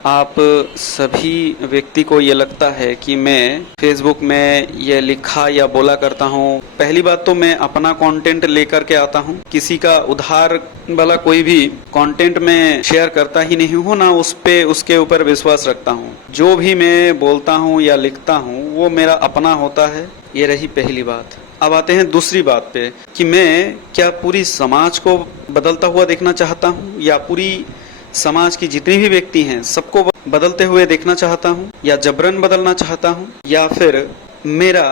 आप सभी व्यक्ति को ये लगता है कि मैं फेसबुक में ये लिखा या बोला करता हूँ। पहली बात तो मैं अपना कंटेंट लेकर के आता हूँ, किसी का उधार वाला कोई भी कंटेंट में शेयर करता ही नहीं हूँ, ना उसके ऊपर विश्वास रखता हूँ। जो भी मैं बोलता हूँ या लिखता हूँ वो मेरा अपना होता है। ये रही पहली बात। अब आते हैं दूसरी बात पे कि मैं क्या पूरी समाज को बदलता हुआ देखना चाहता हूँ या पूरी समाज की जितनी भी व्यक्ति हैं सबको बदलते हुए देखना चाहता हूँ या जबरन बदलना चाहता हूँ, या फिर मेरा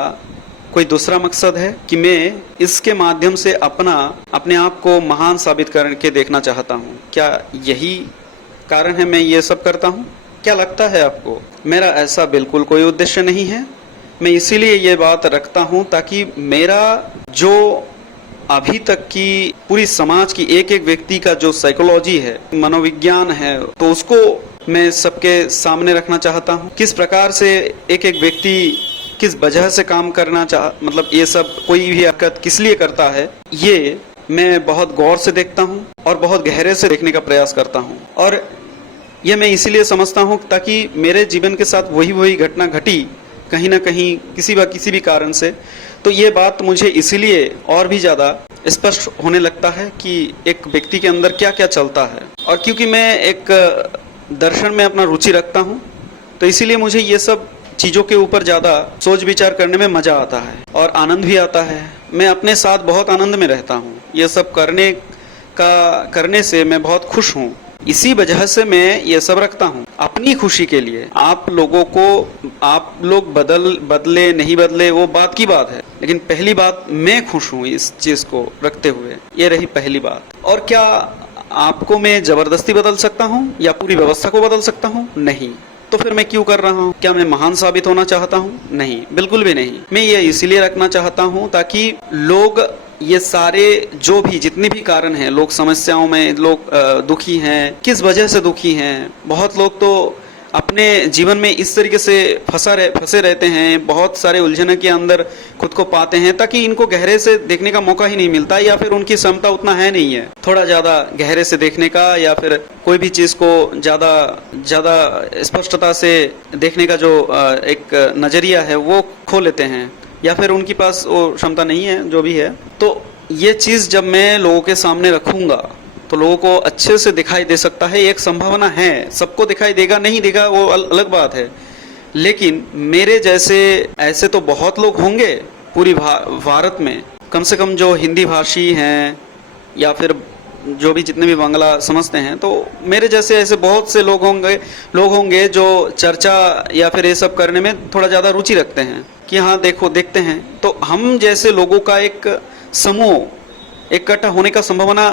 कोई दूसरा मकसद है कि मैं इसके माध्यम से अपने आप को महान साबित करके देखना चाहता हूँ। क्या यही कारण है मैं ये सब करता हूँ? क्या लगता है आपको? मेरा ऐसा बिल्कुल कोई उद्देश्य नहीं है। मैं इसीलिए ये बात रखता हूँ ताकि मेरा जो अभी तक की पूरी समाज की एक एक व्यक्ति का जो साइकोलॉजी है, मनोविज्ञान है, तो उसको मैं सबके सामने रखना चाहता हूँ। किस प्रकार से एक एक व्यक्ति किस वजह से काम करना मतलब ये सब कोई भी हरकत किस लिए करता है, ये मैं बहुत गौर से देखता हूँ और बहुत गहरे से देखने का प्रयास करता हूँ। और ये मैं इसीलिए समझता हूँ ताकि मेरे जीवन के साथ वही घटना घटी कहीं ना कहीं किसी भी कारण से, तो ये बात मुझे इसीलिए और भी ज़्यादा स्पष्ट होने लगता है कि एक व्यक्ति के अंदर क्या क्या चलता है। और क्योंकि मैं एक दर्शन में अपना रुचि रखता हूँ, तो इसीलिए मुझे ये सब चीज़ों के ऊपर ज़्यादा सोच विचार करने में मज़ा आता है और आनंद भी आता है। मैं अपने साथ बहुत आनंद में रहता हूँ। ये सब करने से मैं बहुत खुश हूँ। इसी वजह से मैं ये सब रखता हूँ अपनी खुशी के लिए। आप लोग बदले नहीं बदले वो बात की बात है, लेकिन पहली बात मैं खुश हूँ इस चीज़ को रखते हुए। ये रही पहली बात। और क्या आपको मैं ज़बरदस्ती बदल सकता हूँ या पूरी व्यवस्था को बदल सकता हूँ? नहीं। तो फिर मैं क्यों कर रहा हूँ? क्या मैं महान साबित होना चाहता हूँ? नहीं, बिल्कुल भी नहीं। मैं ये इसीलिए रखना चाहता हूँ ताकि लोग ये सारे जो भी जितने भी कारण हैं, लोग समस्याओं में, लोग दुखी हैं, किस वजह से दुखी हैं। बहुत लोग तो अपने जीवन में इस तरीके से फंसे रहते हैं, बहुत सारे उलझनों के अंदर खुद को पाते हैं ताकि इनको गहरे से देखने का मौका ही नहीं मिलता, या फिर उनकी क्षमता उतना है नहीं है थोड़ा ज़्यादा गहरे से देखने का, या फिर कोई भी चीज़ को ज़्यादा स्पष्टता से देखने का जो एक नज़रिया है वो खो लेते हैं, या फिर उनके पास वो क्षमता नहीं है, जो भी है। तो ये चीज़ जब मैं लोगों के सामने रखूँगा तो लोगों को अच्छे से दिखाई दे सकता है। एक संभावना है, सबको दिखाई देगा नहीं देगा वो अलग बात है, लेकिन मेरे जैसे ऐसे तो बहुत लोग होंगे पूरी भारत में। कम से कम जो हिंदी भाषी हैं या फिर जो भी जितने भी बांग्ला समझते हैं, तो मेरे जैसे ऐसे बहुत से लोग होंगे जो चर्चा या फिर ये सब करने में थोड़ा ज़्यादा रुचि रखते हैं कि हाँ देखते हैं। तो हम जैसे लोगों का एक समूह इकट्ठा होने का संभावना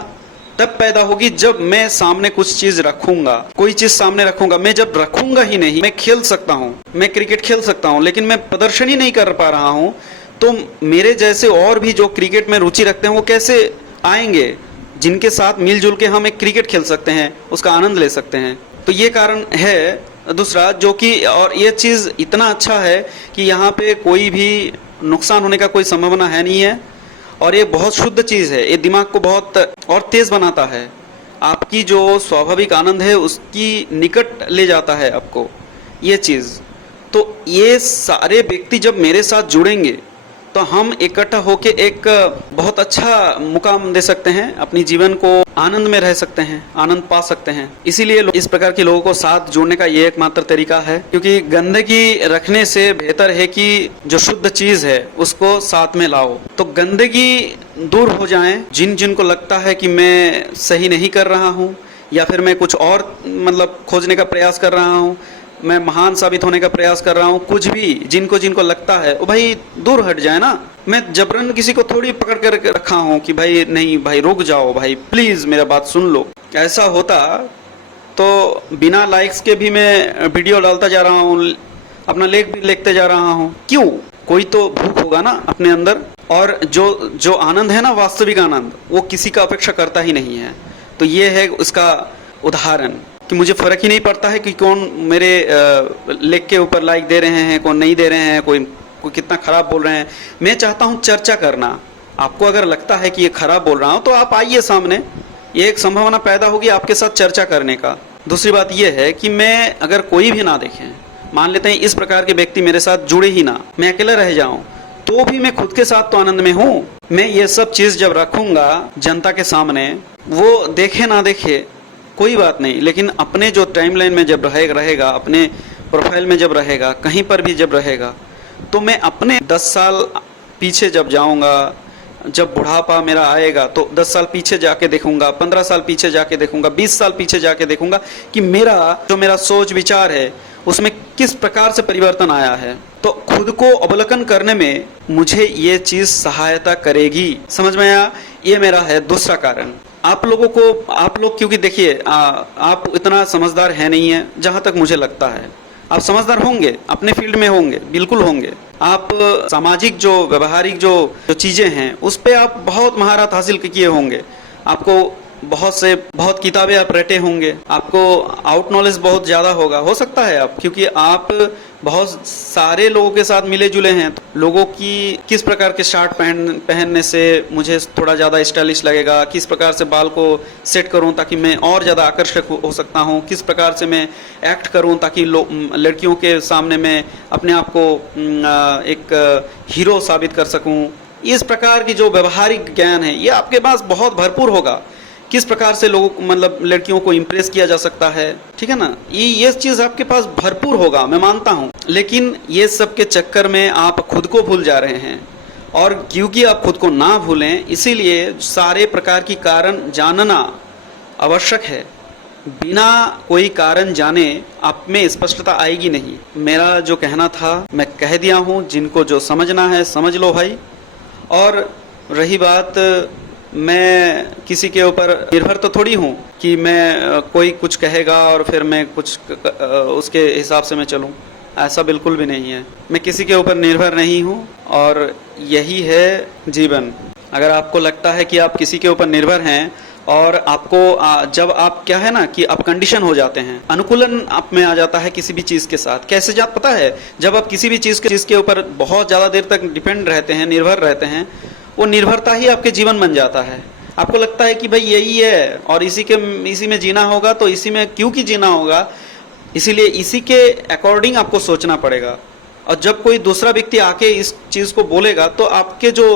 तब पैदा होगी जब मैं सामने कुछ चीज़ रखूंगा, कोई चीज़ सामने रखूंगा। मैं जब रखूंगा ही नहीं, मैं खेल सकता हूँ, मैं क्रिकेट खेल सकता हूँ, लेकिन मैं प्रदर्शन ही नहीं कर पा रहा हूँ, तो मेरे जैसे और भी जो क्रिकेट में रुचि रखते हैं वो कैसे आएंगे, जिनके साथ मिलजुल के हम एक क्रिकेट खेल सकते हैं, उसका आनंद ले सकते हैं। तो ये कारण है दूसरा, जो कि और ये चीज़ इतना अच्छा है कि यहाँ पे कोई भी नुकसान होने का कोई संभावना है नहीं है, और ये बहुत शुद्ध चीज़ है। ये दिमाग को बहुत और तेज़ बनाता है, आपकी जो स्वाभाविक आनंद है उसकी निकट ले जाता है आपको ये चीज़। तो ये सारे व्यक्ति जब मेरे साथ जुड़ेंगे तो हम इकट्ठा होके एक बहुत अच्छा मुकाम दे सकते हैं, अपनी जीवन को आनंद में रह सकते हैं, आनंद पा सकते हैं। इसीलिए इस प्रकार के लोगों को साथ जोड़ने का ये एकमात्र तरीका है, क्योंकि गंदगी रखने से बेहतर है कि जो शुद्ध चीज़ है उसको साथ में लाओ। तो गंदगी दूर हो जाए, जिनको लगता है कि मैं सही नहीं कर रहा हूँ या फिर मैं कुछ और मतलब खोजने का प्रयास कर रहा हूँ, मैं महान साबित होने का प्रयास कर रहा हूँ, कुछ भी जिनको लगता है वो भाई दूर हट जाए ना। मैं जबरन किसी को थोड़ी पकड़ कर रखा हूँ कि भाई नहीं भाई रुक जाओ, भाई प्लीज़ मेरा बात सुन लो। ऐसा होता तो बिना लाइक्स के भी मैं वीडियो डालता जा रहा हूँ, अपना लेख भी लिखते जा रहा हूँ। क्यों? कोई तो भूख होगा ना अपने अंदर, और जो आनंद है ना, वास्तविक आनंद, वो किसी का अपेक्षा करता ही नहीं है। तो ये है उसका उदाहरण कि मुझे फ़र्क ही नहीं पड़ता है कि कौन मेरे लेख के ऊपर लाइक दे रहे हैं, कौन नहीं दे रहे हैं, कोई कितना ख़राब बोल रहे हैं। मैं चाहता हूँ चर्चा करना। आपको अगर लगता है कि ये ख़राब बोल रहा हूँ तो आप आइए सामने, ये एक संभावना पैदा होगी आपके साथ चर्चा करने का। दूसरी बात यह है कि मैं अगर कोई भी ना देखें, मान लेते हैं इस प्रकार के व्यक्ति मेरे साथ जुड़े ही ना, मैं अकेला रह जाऊं, तो भी मैं खुद के साथ तो आनंद में हूँ। मैं ये सब चीज़ जब रखूंगा जनता के सामने, वो देखे ना देखे कोई बात नहीं, लेकिन अपने जो टाइमलाइन में जब रहेगा, अपने प्रोफाइल में जब रहेगा, कहीं पर भी जब रहेगा, तो मैं अपने 10 साल पीछे जब जाऊंगा, जब बुढ़ापा मेरा आएगा तो 10 साल पीछे जाके देखूंगा, 15 साल पीछे जाके देखूंगा, 20 साल पीछे जाके देखूंगा कि मेरा सोच विचार है उसमें किस प्रकार से परिवर्तन आया है। तो खुद को अवलोकन करने में मुझे ये चीज सहायता करेगी। समझ में आया? ये मेरा है दूसरा कारण। आप लोग क्योंकि देखिए आप इतना समझदार है नहीं है, जहां तक मुझे लगता है। आप समझदार होंगे, अपने फील्ड में होंगे, बिल्कुल होंगे। आप सामाजिक जो व्यवहारिक जो चीजें हैं उस पे आप बहुत महारत हासिल किए होंगे। आपको बहुत किताबें आप रटे होंगे, आपको आउट नॉलेज बहुत ज़्यादा होगा, हो सकता है आप, क्योंकि आप बहुत सारे लोगों के साथ मिले जुले हैं। लोगों की किस प्रकार के शर्ट पहनने से मुझे थोड़ा ज़्यादा स्टाइलिश लगेगा, किस प्रकार से बाल को सेट करूं ताकि मैं और ज़्यादा आकर्षक हो सकता हूं, किस प्रकार से मैं एक्ट करूं ताकि लड़कियों के सामने मैं अपने आप को एक हीरो साबित कर सकूं। इस प्रकार की जो व्यवहारिक ज्ञान है ये आपके पास बहुत भरपूर होगा। किस प्रकार से लड़कियों को इम्प्रेस किया जा सकता है, ठीक है ना, ये चीज़ आपके पास भरपूर होगा, मैं मानता हूँ। लेकिन ये सब के चक्कर में आप खुद को भूल जा रहे हैं, और क्योंकि आप खुद को ना भूलें इसीलिए सारे प्रकार की कारण जानना आवश्यक है। बिना कोई कारण जाने आप में स्पष्टता आएगी नहीं। मेरा जो कहना था मैं कह दिया हूँ, जिनको जो समझना है समझ लो भाई। और रही बात, मैं किसी के ऊपर निर्भर तो थोड़ी हूँ कि मैं कोई कुछ कहेगा और फिर मैं कुछ उसके हिसाब से मैं चलूँ, ऐसा बिल्कुल भी नहीं है। मैं किसी के ऊपर निर्भर नहीं हूँ और यही है जीवन। अगर आपको लगता है कि आप किसी के ऊपर निर्भर हैं और आपको जब आप क्या है ना कि आप कंडीशन हो जाते हैं, अनुकूलन आप में आ जाता है किसी भी चीज़ के साथ। कैसे जात पता है? जब आप किसी भी चीज़ के ऊपर बहुत ज़्यादा देर तक डिपेंड रहते हैं, निर्भर रहते हैं, वो निर्भरता ही आपके जीवन बन जाता है। आपको लगता है कि भाई यही है और इसी में जीना होगा, तो इसी में क्योंकि जीना होगा, इसीलिए इसी के अकॉर्डिंग आपको सोचना पड़ेगा। और जब कोई दूसरा व्यक्ति आके इस चीज़ को बोलेगा तो आपके जो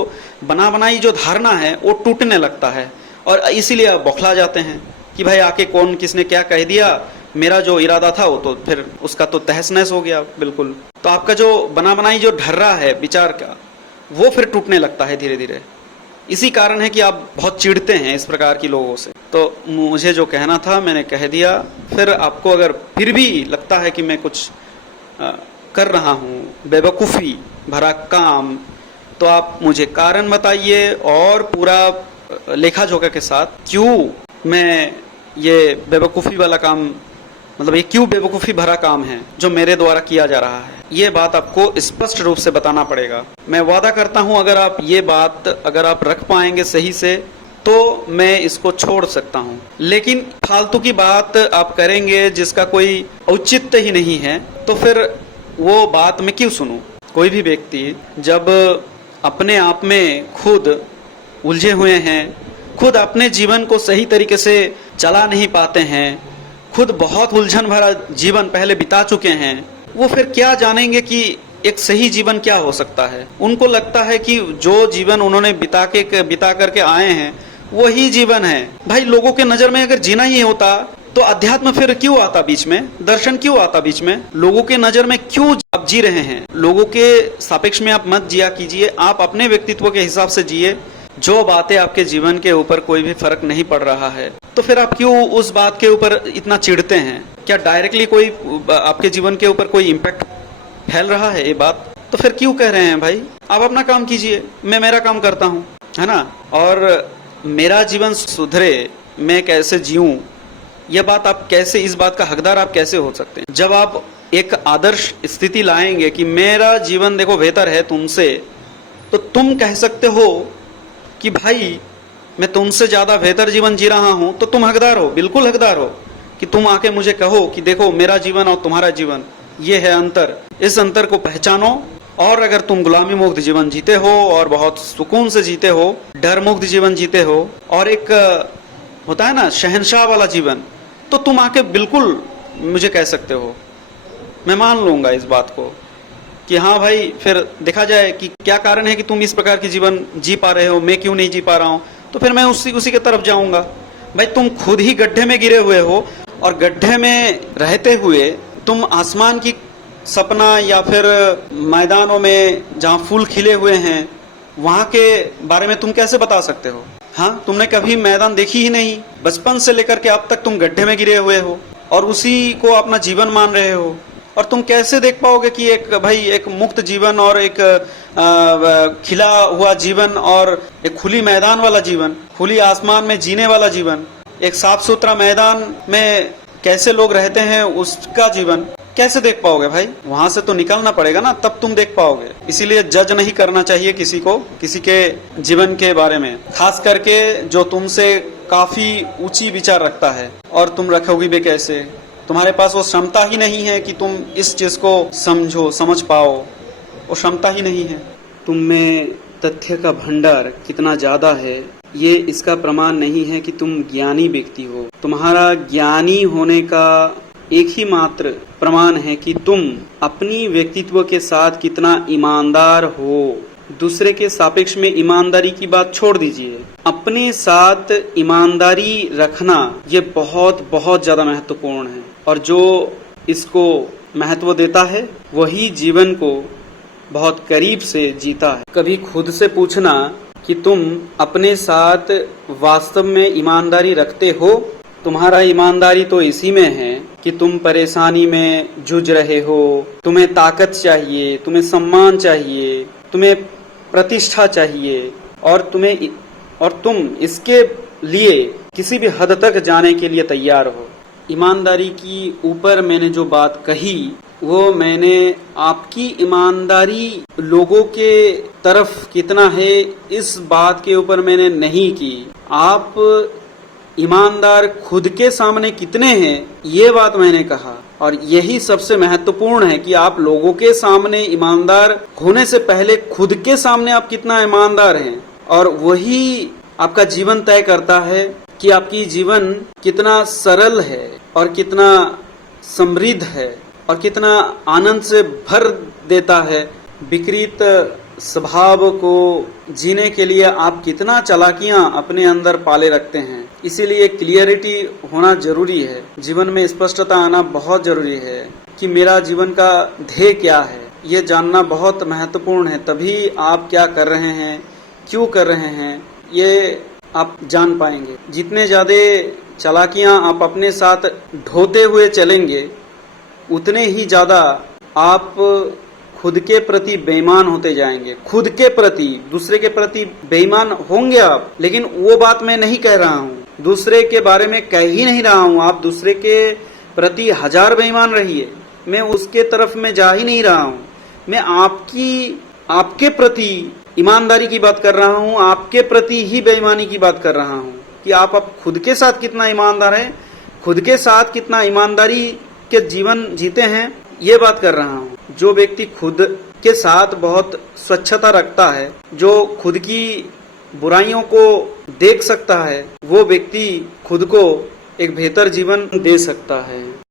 बनाई जो धारणा है वो टूटने लगता है, और इसीलिए आप बौखला जाते हैं कि भाई आके कौन किसने क्या कह दिया, मेरा जो इरादा था वो तो फिर उसका तो तहस नहस हो गया बिल्कुल। तो आपका जो बनाई जो ढर्रा है विचार का, वो फिर टूटने लगता है धीरे धीरे। इसी कारण है कि आप बहुत चिढ़ते हैं इस प्रकार की लोगों से। तो मुझे जो कहना था मैंने कह दिया। फिर आपको अगर फिर भी लगता है कि मैं कुछ कर रहा हूँ बेवकूफ़ी भरा काम, तो आप मुझे कारण बताइए और पूरा लेखा जोखा के साथ क्यों मैं ये बेवकूफ़ी वाला काम, मतलब ये क्यों बेवकूफ़ी भरा काम है जो मेरे द्वारा किया जा रहा है, ये बात आपको स्पष्ट रूप से बताना पड़ेगा। मैं वादा करता हूँ अगर आप ये बात रख पाएंगे सही से तो मैं इसको छोड़ सकता हूँ। लेकिन फालतू की बात आप करेंगे जिसका कोई औचित्य ही नहीं है, तो फिर वो बात मैं क्यों सुनूं। कोई भी व्यक्ति जब अपने आप में खुद उलझे हुए हैं, खुद अपने जीवन को सही तरीके से चला नहीं पाते हैं, खुद बहुत उलझन भरा जीवन पहले बिता चुके हैं, वो फिर क्या जानेंगे कि एक सही जीवन क्या हो सकता है। उनको लगता है कि जो जीवन उन्होंने बिता करके आए हैं वही जीवन है। भाई लोगों के नज़र में अगर जीना ही होता तो अध्यात्म फिर क्यों आता बीच में, दर्शन क्यों आता बीच में? लोगों के नज़र में क्यों आप जी रहे हैं? लोगों के सापेक्ष में आप मत जिया कीजिए, आप अपने व्यक्तित्व के हिसाब से जिए। जो बातें आपके जीवन के ऊपर कोई भी फर्क नहीं पड़ रहा है तो फिर आप क्यों उस बात के ऊपर इतना चिढ़ते हैं? क्या डायरेक्टली कोई आपके जीवन के ऊपर कोई इम्पैक्ट फैल रहा है ये बात? तो फिर क्यों कह रहे हैं भाई? आप अपना काम कीजिए, मैं मेरा काम करता हूँ, है ना। और मेरा जीवन सुधरे, मैं कैसे जीऊँ, यह बात आप कैसे, इस बात का हकदार आप कैसे हो सकते हैं? जब आप एक आदर्श स्थिति लाएंगे कि मेरा जीवन देखो बेहतर है तुमसे, तो तुम कह सकते हो कि भाई मैं तुमसे ज़्यादा बेहतर जीवन जी रहा हूँ, तो तुम हकदार हो, बिल्कुल हकदार हो कि तुम आके मुझे कहो कि देखो मेरा जीवन और तुम्हारा जीवन ये है अंतर। इस अंतर को पहचानो, और अगर तुम गुलामी मुक्त जीवन जीते हो और बहुत सुकून से जीते हो, डर मुक्त जीवन जीते हो, और एक होता है ना शहंशाह वाला जीवन, तो तुम आके बिल्कुल मुझे कह सकते हो, मैं मान लूंगा इस बात को कि हाँ भाई, फिर देखा जाए कि क्या कारण है कि तुम इस प्रकार की जीवन जी पा रहे हो, मैं क्यों नहीं जी पा रहा हूँ, तो फिर मैं उसी के तरफ जाऊंगा। भाई तुम खुद ही गड्ढे में गिरे हुए हो, और गड्ढे में रहते हुए तुम आसमान की सपना या फिर मैदानों में जहाँ फूल खिले हुए हैं वहाँ के बारे में तुम कैसे बता सकते हो? हाँ, तुमने कभी मैदान देखी ही नहीं, बचपन से लेकर के अब तक तुम गड्ढे में गिरे हुए हो और उसी को अपना जीवन मान रहे हो। और तुम कैसे देख पाओगे कि एक मुक्त जीवन और एक खिला हुआ जीवन और एक खुली मैदान वाला जीवन, खुली आसमान में जीने वाला जीवन, एक साफ सुथरा मैदान में कैसे लोग रहते हैं उसका जीवन कैसे देख पाओगे? भाई वहां से तो निकलना पड़ेगा ना, तब तुम देख पाओगे। इसीलिए जज नहीं करना चाहिए किसी को, किसी के जीवन के बारे में, खास करके जो तुमसे काफी ऊंची विचार रखता है। और तुम रखोगी भी कैसे? तुम्हारे पास वो क्षमता ही नहीं है कि तुम इस चीज को समझ पाओ, वो क्षमता ही नहीं है। तुम में तथ्य का भंडार कितना ज्यादा है ये इसका प्रमाण नहीं है कि तुम ज्ञानी व्यक्ति हो। तुम्हारा ज्ञानी होने का एक ही मात्र प्रमाण है कि तुम अपनी व्यक्तित्व के साथ कितना ईमानदार हो। दूसरे के सापेक्ष में ईमानदारी की बात छोड़ दीजिए, अपने साथ ईमानदारी रखना ये बहुत बहुत ज्यादा महत्वपूर्ण है। और जो इसको महत्व देता है वही जीवन को बहुत करीब से जीता है। कभी खुद से पूछना कि तुम अपने साथ वास्तव में ईमानदारी रखते हो? तुम्हारा ईमानदारी तो इसी में है कि तुम परेशानी में जूझ रहे हो, तुम्हें ताकत चाहिए, तुम्हें सम्मान चाहिए, तुम्हें प्रतिष्ठा चाहिए, और तुम इसके लिए किसी भी हद तक जाने के लिए तैयार हो। ईमानदारी की ऊपर मैंने जो बात कही वो मैंने आपकी ईमानदारी लोगों के तरफ कितना है इस बात के ऊपर मैंने नहीं की। आप ईमानदार खुद के सामने कितने हैं ये बात मैंने कहा। और यही सबसे महत्वपूर्ण है कि आप लोगों के सामने ईमानदार होने से पहले खुद के सामने आप कितना ईमानदार हैं, और वही आपका जीवन तय करता है कि आपकी जीवन कितना सरल है और कितना समृद्ध है और कितना आनंद से भर देता है। विकृत स्वभाव को जीने के लिए आप कितना चालाकियां अपने अंदर पाले रखते हैं। इसीलिए क्लियरिटी होना जरूरी है, जीवन में स्पष्टता आना बहुत जरूरी है कि मेरा जीवन का ध्येय क्या है, ये जानना बहुत महत्वपूर्ण है। तभी आप क्या कर रहे हैं, क्यों कर रहे हैं, ये आप जान पाएंगे। जितने ज्यादा चालाकियां आप अपने साथ ढोते हुए चलेंगे उतने ही ज्यादा आप खुद के प्रति बेईमान होते जाएंगे। खुद के प्रति, दूसरे के प्रति बेईमान होंगे आप, लेकिन वो बात मैं नहीं कह रहा हूँ, दूसरे के बारे में कह ही नहीं रहा हूँ। आप दूसरे के प्रति 1000 बेईमान रहिए, मैं उसके तरफ में जा ही नहीं रहा हूँ। मैं आपके प्रति ईमानदारी की बात कर रहा हूँ, आपके प्रति ही बेईमानी की बात कर रहा हूँ कि आप खुद के साथ कितना ईमानदार हैं, खुद के साथ कितना ईमानदारी के जीवन जीते हैं, ये बात कर रहा हूँ। जो व्यक्ति खुद के साथ बहुत स्वच्छता रखता है, जो खुद की बुराइयों को देख सकता है, वो व्यक्ति खुद को एक बेहतर जीवन दे सकता है।